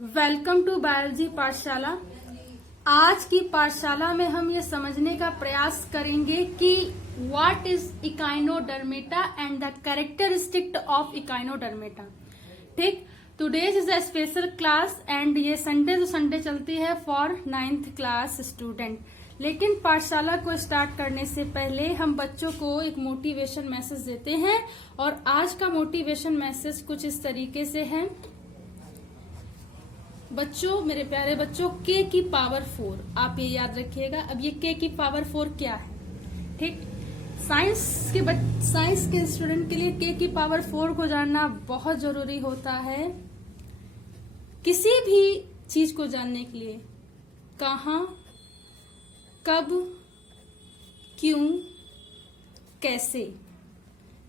Welcome to biology पाठशाला। आज की पाठशाला में हम ये समझने का प्रयास करेंगे कि what is Echinodermata and the characteristic of Echinodermata. ठीक, today's is a special class and ये संडे टू संडे चलती है फॉर 9th क्लास स्टूडेंट। लेकिन पाठशाला को स्टार्ट करने से पहले हम बच्चों को एक मोटिवेशन मैसेज देते हैं और आज का मोटिवेशन मैसेज कुछ इस तरीके से है। बच्चों, मेरे प्यारे बच्चों, k की पावर 4 आप ये याद रखिएगा। अब ये k की पावर 4 क्या है? ठीक, साइंस के स्टूडेंट के लिए k की पावर 4 को जानना बहुत जरूरी होता है। किसी भी चीज को जानने के लिए कहाँ, कब, क्यों, कैसे।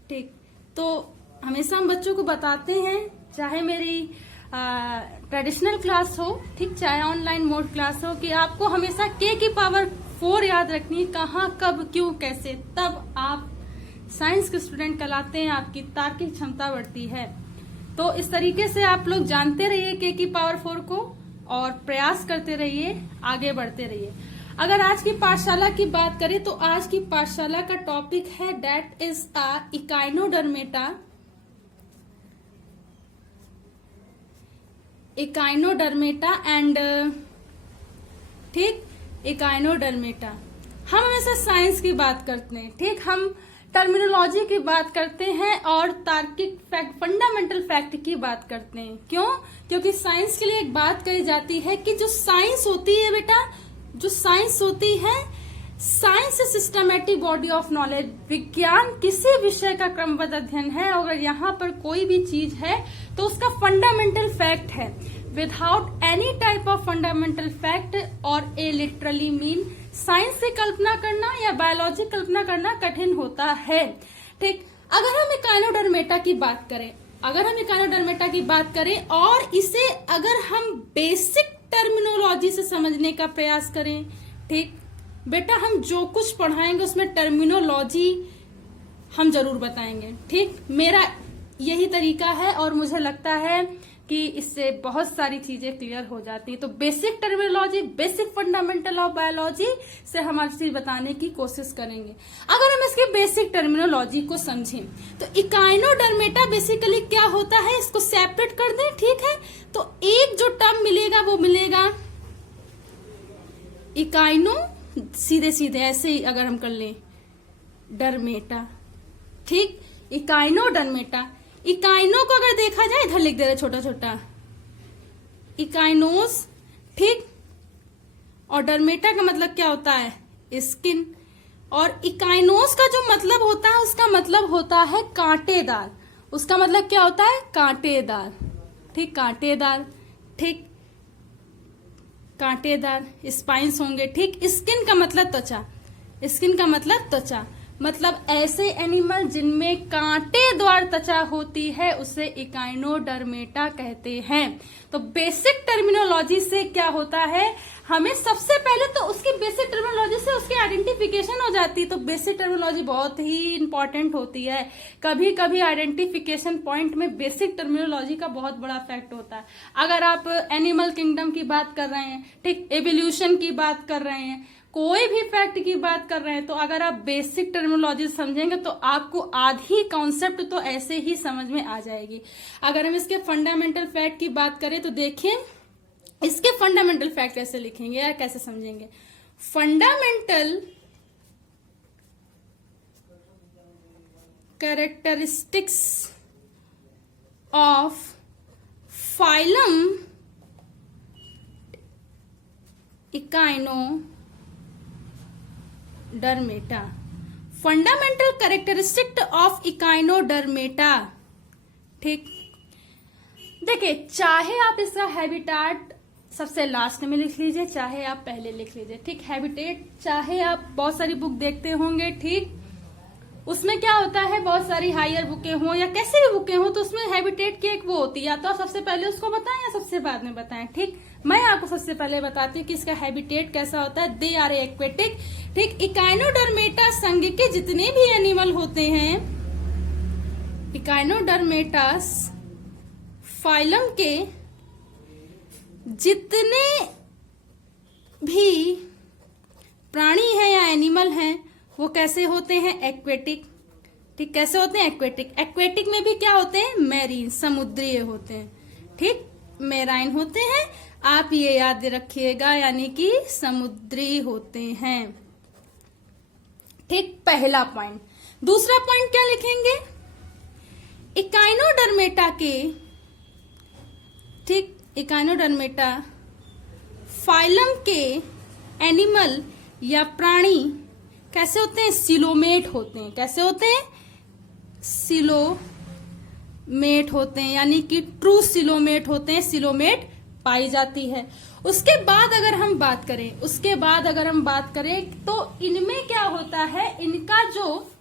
ठीक, तो हमेशा हम बच्चों को बताते हैं, चाहे मेरी ट्रेडिशनल क्लास हो, ठीक, चाहे ऑनलाइन मोड क्लास हो, कि आपको हमेशा k की पावर 4 याद रखनी, कहाँ, कब, क्यों, कैसे। तब आप साइंस के स्टूडेंट कहलाते हैं, आपकी तार्किक क्षमता बढ़ती है। तो इस तरीके से आप लोग जानते रहिए k की पावर 4 को और प्रयास करते रहिए, आगे बढ़ते रहिए। अगर आज की पाठशाला की बात करें तो आज की पाठशाला का टॉपिक है that is Echinodermata. Echinodermata and ठीक, इकाइनोडर्मेटा। हम हमेशा साइंस की बात करते हैं, ठीक, हम टर्मिनोलॉजी की बात करते हैं और तार्किक फैक्ट, फंडामेंटल फैक्ट की बात करते हैं। क्यों? क्योंकि साइंस के लिए एक बात कही जाती है कि जो साइंस होती है बेटा, जो साइंस होती है, science systematic body of knowledge. विज्ञान किसी विषय का क्रमबद्ध अध्ययन है। अगर यहाँ पर कोई भी चीज है तो उसका फंडामेंटल फैक्ट है। Without any type of fundamental fact और ए लिटरली मीन, साइंस से कल्पना करना या बायोलॉजी कल्पना करना कठिन होता है। ठीक, अगर हम इकाइनोडर्मेटा की बात करें और इसे अगर हम बेसिक टर्मिनोलॉजी से समझने का प्रयास करें, ठीक बेटा, हम जो कुछ पढ़ाएंगे उसमें टर्मिनोलॉजी हम जरूर बताएंगे। ठीक, मेरा यही तरीका है और मुझे लगता है कि इससे बहुत सारी चीजें क्लियर हो जाती है। तो basic terminology, basic fundamental of biology से हम आज चीज बताने की कोशिश करेंगे। अगर हम इसके बेसिक टर्मिनोलॉजी को समझें तो इकाइनोडर्मेटा बेसिकली क्या होता है, इसको सेपरेट कर दें, ठीक है। तो एक जो टर्म मिलेगा वो मिलेगा इकाइनो, सीधे सीधे ऐसे ही अगर हम कर लें, डर्मेटा। ठीक, इकाइनोडर्मेटा। इकाइनो को अगर देखा जाए, इधर लिख दे रहे छोटा छोटा, इकाइनोस, ठीक, और डर्मेटा का मतलब क्या होता है, स्किन। और इकाइनोस का जो मतलब होता है, उसका मतलब होता है कांटेदार। उसका मतलब क्या होता है, कांटेदार। ठीक, कांटेदार, ठीक, कांटेदार स्पाइंस होंगे। ठीक, स्किन का मतलब त्वचा, स्किन का मतलब त्वचा, मतलब ऐसे एनिमल जिनमें कांटेदार त्वचा होती है उसे इकाइनोडर्मेटा कहते हैं। तो बेसिक टर्मिनोलॉजी से क्या होता है, हमें सबसे पहले तो उसकी बेसिक टर्मिनोलॉजी से उसकी आइडेंटिफिकेशन हो जाती है। तो बेसिक टर्मिनोलॉजी बहुत ही इंपॉर्टेंट होती है। कभी कभी आइडेंटिफिकेशन पॉइंट में बेसिक टर्मिनोलॉजी का बहुत बड़ा फैक्ट होता है। अगर आप एनिमल किंगडम की बात कर रहे हैं, ठीक, एवोल्यूशन की बात कर रहे हैं, कोई भी फैक्ट की बात कर रहे हैं, तो अगर आप बेसिक टर्मिनोलॉजी समझेंगे तो आपको आधी कॉन्सेप्ट तो ऐसे ही समझ में आ जाएगी। अगर हम इसके फंडामेंटल फैक्ट की बात करें तो देखिए, इसके फंडामेंटल फैक्ट कैसे लिखेंगे या कैसे समझेंगे। Fundamental characteristics of phylum Echinodermata. Fundamental characteristic of Echinodermata. ठीक, देखिए, चाहे आप इसका हैबिटेट सबसे लास्ट में लिख लीजिए, चाहे आप पहले लिख लीजिए। ठीक, हैबिटेट, चाहे आप बहुत सारी बुक देखते होंगे, ठीक, उसमें क्या होता है, बहुत सारी हायर बुकें हों या कैसे भी बुकें हों, तो उसमें हैबिटेट की एक वो होती है, या तो आप सबसे पहले उसको बताएं या सबसे बाद में बताएं। ठीक, मैं आपको सबसे पहले बताती हूँ कि इसका हैबिटेट कैसा होता है। They are aquatic. ठीक, इकाइनोडर्मेटा संघ के जितने भी एनिमल होते हैं, इकाइनोडर्मेटास फाइलम के जितने भी प्राणी हैं या एनिमल हैं वो कैसे होते हैं, एक्वेटिक। ठीक, कैसे होते हैं, एक्वेटिक। एक्वेटिक में भी क्या होते हैं, मैरीन, समुद्रीय होते हैं। ठीक, मैराइन होते हैं, आप ये याद रखिएगा, यानी कि समुद्री होते हैं। ठीक, पहला पॉइंट। दूसरा पॉइंट क्या लिखेंगे, इकाइनोडर्मेटा के, ठीक, इकाइनोडर्मेटा फाइलम के एनिमल या प्राणी कैसे होते हैं, सिलोमेट होते हैं। कैसे होते हैं, सिलोमेट होते हैं, यानी कि ट्रू सिलोमेट होते हैं, सिलोमेट पाई जाती है। उसके बाद अगर हम बात करें तो इनमें क्या होता है, इनका जो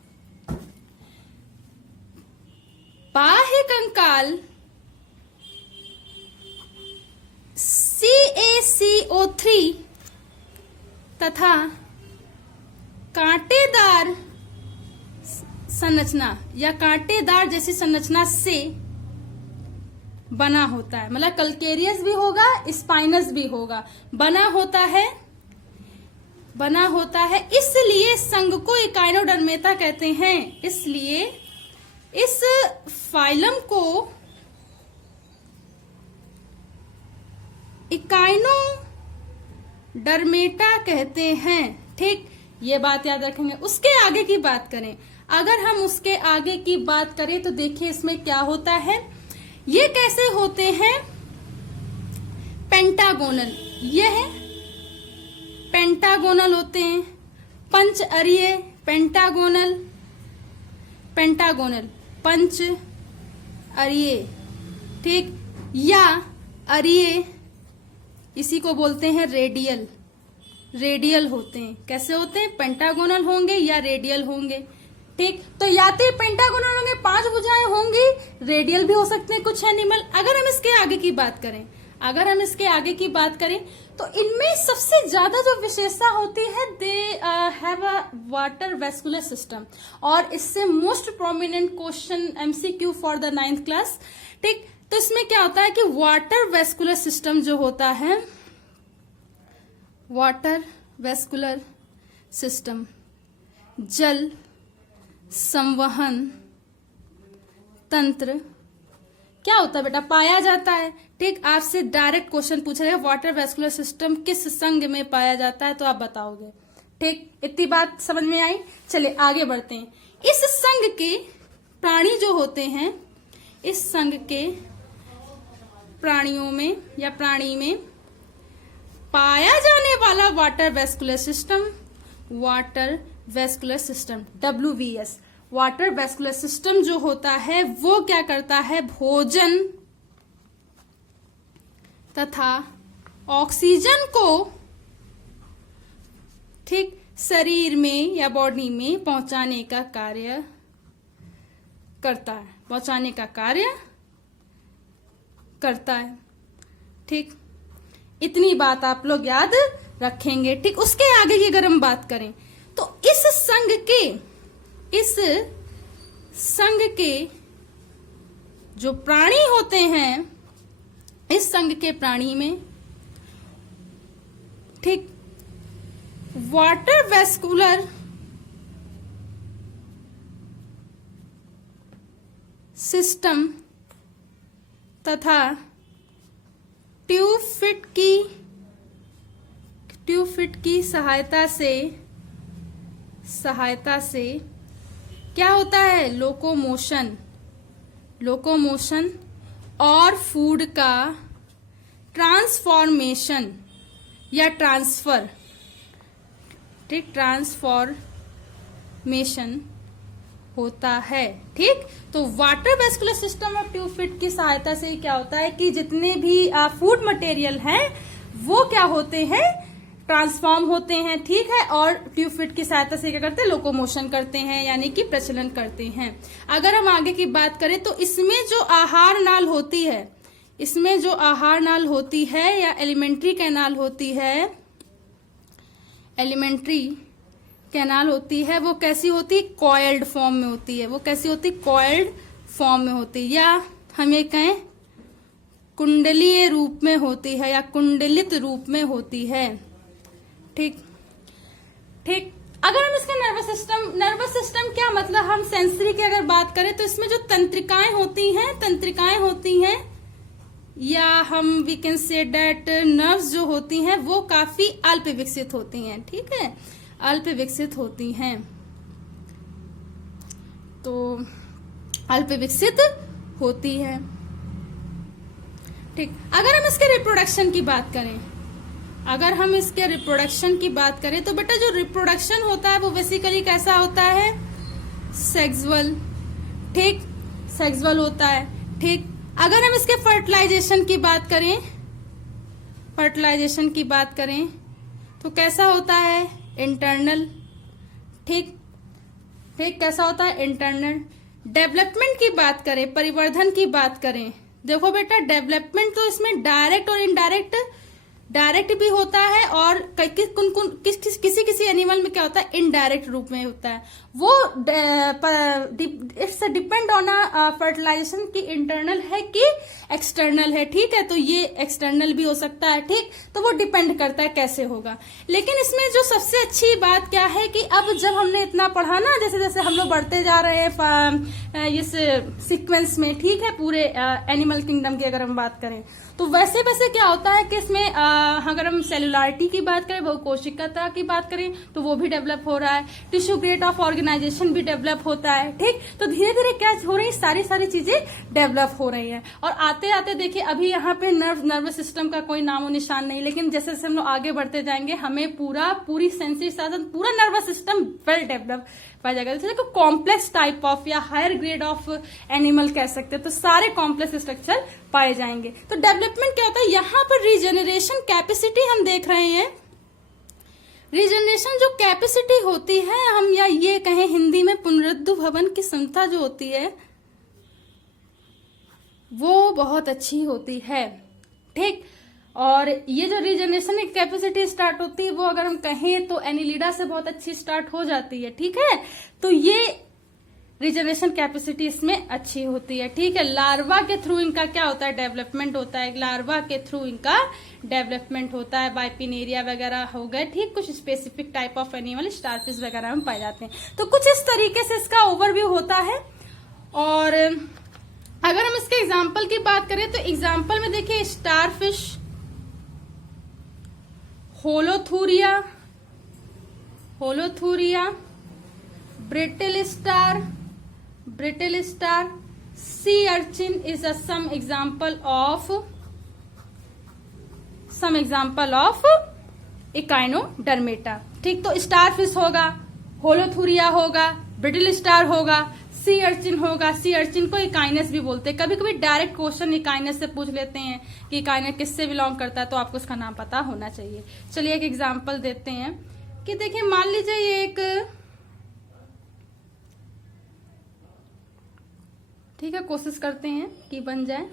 बाह्य कंकाल CaCO3 तथा कांटेदार संरचना या कांटेदार जैसी संरचना से बना होता है। मतलब कल्केरियस भी होगा, स्पाइनस भी होगा, बना होता है। इसलिए संघ को इकाइनोडर्मेटा कहते हैं। इसलिए इस फाइलम को इकाइनोडर्मेटा कहते हैं। ठीक, ये बात याद रखेंगे। उसके आगे की बात करें, अगर हम उसके आगे की बात करें तो देखिए इसमें क्या होता है, ये कैसे होते हैं, पेंटागोनल। ये है पेंटागोनल होते हैं, पंच अरीय पेंटागोनल, पंच अरीय। ठीक, या अरीय, इसी को बोलते हैं रेडियल होते हैं। कैसे होते हैं, पेंटागोनल होंगे या रेडियल होंगे। ठीक, तो या तो पेंटागोनल होंगे, 5 भुजाएं होंगी, रेडियल भी हो सकते हैं कुछ एनिमल। अगर हम इसके आगे की बात करें तो इनमें सबसे ज्यादा जो विशेषता होती है, they have a water vascular system. और इससे most prominent question MCQ for the 9th class. ठीक, तो इसमें क्या होता है कि वाटर वेस्कुलर सिस्टम जो होता है, वाटर वेस्कुलर सिस्टम जल संवहन तंत्र क्या होता है बेटा, पाया जाता है। ठीक, आपसे डायरेक्ट क्वेश्चन पूछा जाएगा वाटर वेस्कुलर सिस्टम किस संघ में पाया जाता है, तो आप बताओगे। ठीक, इतनी बात समझ में आई। चलिए आगे बढ़ते हैं। इस संघ के प्राणी जो होते हैं, इस संघ के प्राणियों में या प्राणी में पाया जाने वाला water vascular system WVS, water vascular system जो होता है वो क्या करता है, भोजन तथा ऑक्सीजन को, ठीक, शरीर में या बॉडी में पहुंचाने का कार्य करता है। ठीक, इतनी बात आप लोग याद रखेंगे। ठीक, उसके आगे की अगर हम बात करें तो इस संघ के जो प्राणी होते हैं, इस संघ के प्राणी में, ठीक, वाटर वेस्कुलर सिस्टम तथा ट्यूब फिट की सहायता से क्या होता है, लोकोमोशन और फूड का ट्रांसफॉर्मेशन या ट्रांसफर, ठीक, ट्रांसफॉर्मेशन होता है। ठीक, तो वाटर वेस्कुलर सिस्टम और ट्यूब फिट की सहायता से क्या होता है कि जितने भी फूड मटेरियल हैं वो क्या होते हैं, ट्रांसफॉर्म होते हैं। ठीक है, और ट्यूब फिट की सहायता से क्या करते हैं, लोकोमोशन करते हैं, यानी कि प्रचलन करते हैं। अगर हम आगे की बात करें तो इसमें जो आहार नाल होती है या एलिमेंट्री कैनाल होती है, वो कैसी होती है, कॉइल्ड फॉर्म में होती है। या हम ये कहें कुंडलीय रूप में होती है या कुंडलित रूप में होती है। ठीक ठीक। अगर हम इसके नर्वस सिस्टम क्या मतलब, हम सेंसरी की अगर बात करें तो इसमें जो तंत्रिकाएं होती हैं या हम we can say that nerves जो होती हैं वो काफी अल्प विकसित होती हैं। ठीक है, अल्प विकसित होती हैं, तो अल्प विकसित होती है। ठीक। अगर हम इसके रिप्रोडक्शन की बात करें, तो बेटा जो रिप्रोडक्शन होता है वो बेसिकली कैसा होता है, सेक्सुअल। ठीक, सेक्सुअल होता है। ठीक। अगर हम इसके फर्टिलाइजेशन की बात करें तो कैसा होता है, इंटरनल। ठीक ठीक, कैसा होता है, इंटरनल। डेवलपमेंट की बात करें, परिवर्धन की बात करें, देखो बेटा डेवलपमेंट तो इसमें डायरेक्ट और इनडायरेक्ट, डायरेक्ट भी होता है और किसी एनिमल में क्या होता है, इनडायरेक्ट रूप में होता है। वो इट्स डिपेंड ऑन फर्टिलाइजेशन की इंटरनल है कि एक्सटर्नल है। ठीक है, तो ये एक्सटर्नल भी हो सकता है। ठीक, तो वो डिपेंड करता है कैसे होगा। लेकिन इसमें जो सबसे अच्छी बात क्या है कि अब जब हमने इतना पढ़ा ना, जैसे जैसे हम लोग बढ़ते जा रहे हैं इस सीक्वेंस में, ठीक है, पूरे एनिमल किंगडम की अगर हम बात करें तो वैसे वैसे क्या होता है कि इसमें अगर हम सेलुलरिटी की बात करें, बहुकोशिकता की बात करें तो वो भी डेवलप हो रहा है, टिश्यू ग्रेड ऑफ ऑर्गेनाइजेशन भी डेवलप होता है। ठीक, तो धीरे धीरे क्या हो रही है, सारी चीजें डेवलप हो रही हैं। और आते आते देखिए अभी यहाँ पे नर्वस सिस्टम का कोई नामो निशान नहीं, लेकिन जैसे जैसे हम लोग आगे बढ़ते जाएंगे हमें पूरी सेंसरी साधन, पूरा नर्वस सिस्टम वेल डेवलप पाया जाएगा। जैसे कॉम्प्लेक्स टाइप ऑफ या हायर ग्रेड ऑफ एनिमल कह सकते हैं, तो सारे कॉम्प्लेक्स स्ट्रक्चर पाए जाएंगे। तो डेवलपमेंट क्या होता है, यहाँ पर रीजनरेशन कैपेसिटी हम देख रहे हैं। रीजनरेशन जो कैपेसिटी होती है, हम या ये कहें हिंदी में पुनरुद्ध भवन की क्षमता जो होती है वो बहुत अच्छी होती है। ठीक, और ये जो रीजनरेशन की कैपेसिटी स्टार्ट होती है वो अगर हम कहें तो एनिलिडा से बहुत अच्छी स्टार्ट हो जाती है। ठीक है, तो ये रीजनरेशन कैपेसिटी इसमें अच्छी होती है। ठीक है, लार्वा के थ्रू इनका क्या होता है, डेवलपमेंट होता है। लार्वा के थ्रू इनका डेवलपमेंट होता है, बाइपिनेरिया वगैरह हो गए। ठीक, कुछ specific type of animal starfish वगैरह में पाए जाते हैं। तो कुछ इस तरीके से इसका ओवरव्यू होता है। और अगर हम इसके एग्जाम्पल की बात करें तो एग्जाम्पल में देखिए starfish, Holothuria, brittle star, sea urchin is some example of Echinodermata. ठीक, तो स्टारफिश होगा, होलोथूरिया होगा, ब्रिटल स्टार होगा, सी अर्चिन होगा। सी अर्चिन को इकाइनस भी बोलते हैं। कभी कभी डायरेक्ट क्वेश्चन इकाइनस से पूछ लेते हैं कि इकाइनस किससे बिलोंग करता है, तो आपको उसका नाम पता होना चाहिए। चलिए एक एग्जांपल देते हैं कि देखिए मान लीजिए ये एक, ठीक है, कोशिश करते हैं कि बन जाए।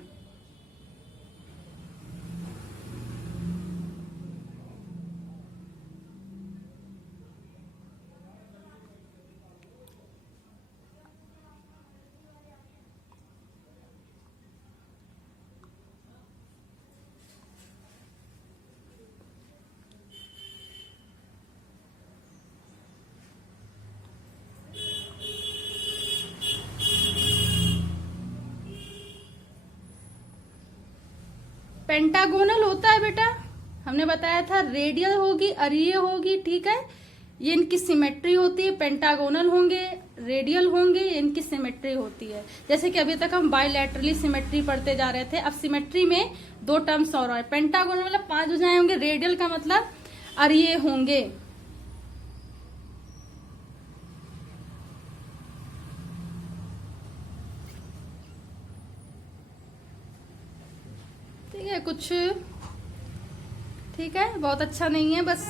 पेंटागोनल होता है बेटा, हमने बताया था, रेडियल होगी, अरीय होगी। ठीक है, ये इनकी सिमेट्री होती है। पेंटागोनल होंगे, रेडियल होंगे, इनकी सिमेट्री होती है। जैसे कि अभी तक हम बायलैटरली सिमेट्री पढ़ते जा रहे थे, अब सिमेट्री में दो टर्म्स और है। पेंटागोनल मतलब 5 भुजाएं होंगे, रेडियल का मतलब अरीय होंगे। ठीक है, कुछ ठीक है, बहुत अच्छा नहीं है, बस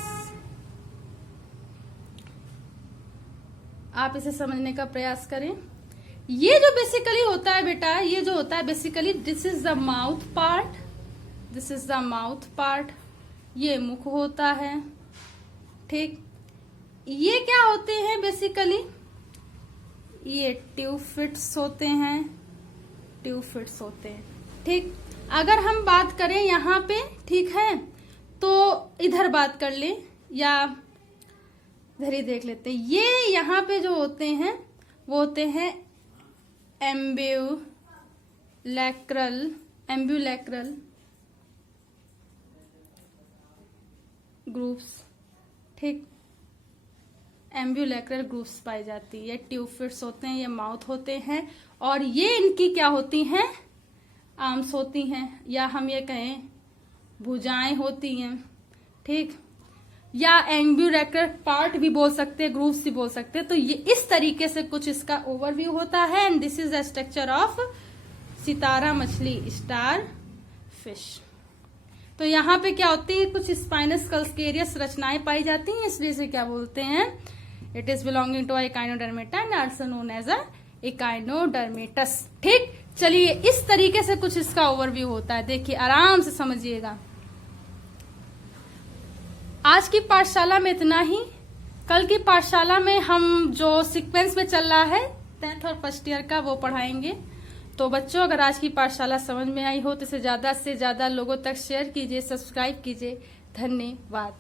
आप इसे समझने का प्रयास करें। ये जो बेसिकली होता है बेटा, ये जो होता है basically, this is the mouth part, this is the mouth part, ये मुख होता है। ठीक, ये क्या होते हैं बेसिकली, ये ट्यूफिट्स होते हैं, ट्यूफिट्स होते हैं। ठीक, अगर हम बात करें यहाँ पे, ठीक है, तो इधर बात कर ले या इधर ही देख लेते हैं। ये यहाँ पे जो होते हैं वो होते हैं एम्ब्यूलैक्रल ग्रुप्स, ठीक, एम्ब्यूलैक्रल ग्रुप्स पाई जाती है। ये ट्यूबफिट्स होते हैं, ये माउथ होते हैं, और ये इनकी क्या होती हैं, आर्म्स होती हैं, या हम ये कहें भुजाएं होती हैं, ठीक, या एम्ब्यूलैक्रल पार्ट भी बोल सकते हैं, ग्रुप्स भी बोल सकते हैं। तो ये इस तरीके से कुछ इसका ओवरव्यू होता है। And this is the structure of सितारा मछली, स्टार फिश। तो यहाँ पे क्या होती है, कुछ स्पाइनस कैल्केरियस रचनाएं पाई जाती हैं, इसलिए इसे क्या बोलते हैं, it is belonging to Echinodermata and also known as a echinodermatous. ठीक, चलिए इस तरीके से कुछ इसका ओवरव्यू होता है, देखिए आराम से समझिएगा। आज की पाठशाला में इतना ही। कल की पाठशाला में हम जो सीक्वेंस में चल रहा है 10th और फर्स्ट ईयर का, वो पढ़ाएंगे। तो बच्चों, अगर आज की पाठशाला समझ में आई हो तो इसे ज्यादा से ज्यादा लोगों तक शेयर कीजिए, सब्सक्राइब कीजिए। धन्यवाद।